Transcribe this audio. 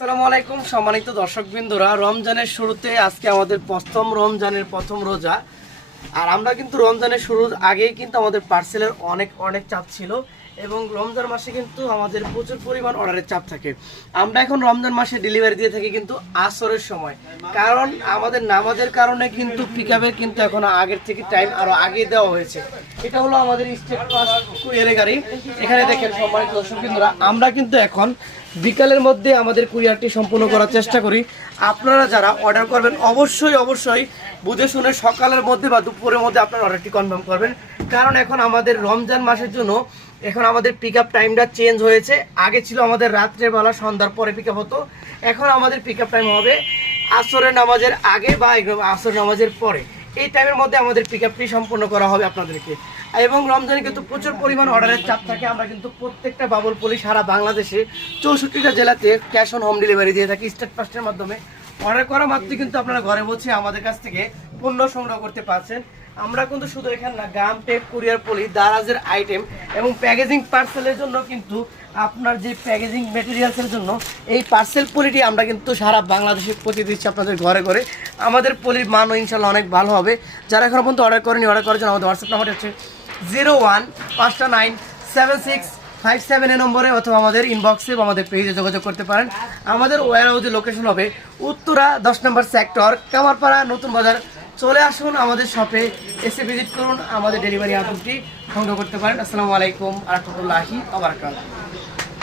আসসালামু আলাইকুম সম্মানিত দর্শকবৃন্দরা, রমজানের শুরুতে আজকে আমাদের রমজানের প্রথম রোজা। আর আমরা কিন্তু রমজানের শুরুর আগেই কিন্তু আমাদের পার্সেলের অনেক চাপ ছিল এবং রমজান মাসে কিন্তু আমাদের প্রচুর পরিমাণ অর্ডারের চাপ থাকে। আমরা এখন রমজান মাসে ডেলিভারি দিয়ে থাকি কিন্তু আসরের সময়, কারণ আমাদের নামাজের কারণে কিন্তু পিকআপের কিন্তু এখন আগের থেকে টাইম আরো আগে দেওয়া হয়েছে। এটা হলো আমাদের স্টেট পাস কুরিয়ারের গাড়ি। এখানে দেখেন সম্মানিত দর্শকবৃন্দরা, আমরা কিন্তু এখন বিকালের মধ্যে আমাদের কুরিয়ারটি সম্পূর্ণ করার চেষ্টা করি। আপনারা যারা অর্ডার করবেন অবশ্যই বুঝে শুনে সকালের মধ্যে বা দুপুরের মধ্যে আপনার অর্ডারটি কনফার্ম করবেন, কারণ এখন আমাদের রমজান মাসের জন্য এখন আমাদের পিকআপ টাইমটা চেঞ্জ হয়েছে। আগে ছিল আমাদের রাত্রেবেলা সন্ধ্যার পরে পিকআপ হতো, এখন আমাদের পিকআপ টাইম হবে আসরের নামাজের আগে বা আসর নামাজের পরে। এই টাইমের মধ্যে আমাদের পিকআপটি সম্পূর্ণ করা হবে আপনাদেরকে। এবং রমজানে কিন্তু প্রচুর পরিমাণ অর্ডারের চাপ থাকে। আমরা কিন্তু প্রত্যেকটা বাবুলপল্লী সারা বাংলাদেশে 64টা জেলাতে ক্যাশ অন হোম ডেলিভারি দিয়ে থাকি স্টেট ফাস্টের মাধ্যমে। অর্ডার করা মাত্র কিন্তু আপনারা ঘরে বসে আমাদের কাছ থেকে পণ্য সংগ্রহ করতে পারছেন। আমরা কিন্তু শুধু এখানে না, গাম, টেপ, কুরিয়ার পলি, দারাজের আইটেম এবং প্যাকেজিং পার্সেলের জন্য কিন্তু আপনার যে প্যাকেজিং মেটেরিয়ালসের জন্য এই পার্সেল পলিটি আমরা কিন্তু সারা বাংলাদেশে পৌঁছে দিচ্ছি আপনাদের ঘরে ঘরে। আমাদের পলির মানও ইনশাল্লাহ অনেক ভালো হবে। যারা এখনও পর্যন্ত অর্ডার করেনি, অর্ডার করার জন্য আমাদের হোয়াটসঅ্যাপ নাম্বার হচ্ছে 01597657 নম্বরে, অথবা আমাদের ইনবক্সে বা আমাদের পেজে যোগাযোগ করতে পারেন। আমাদের ওয়্যারহাউসের লোকেশন হবে উত্তরা 10 নম্বর সেক্টর, কামারপাড়া, নতুন বাজার। চলে আসুন আমাদের শপে, এসে ভিজিট করুন, আমাদের ডেলিভারি আইটেমটি সংগ্রহ করতে পারেন। আসসালামু আলাইকুম ওয়া রাহমাতুল্লাহি ওয়া বারাকাতুহু।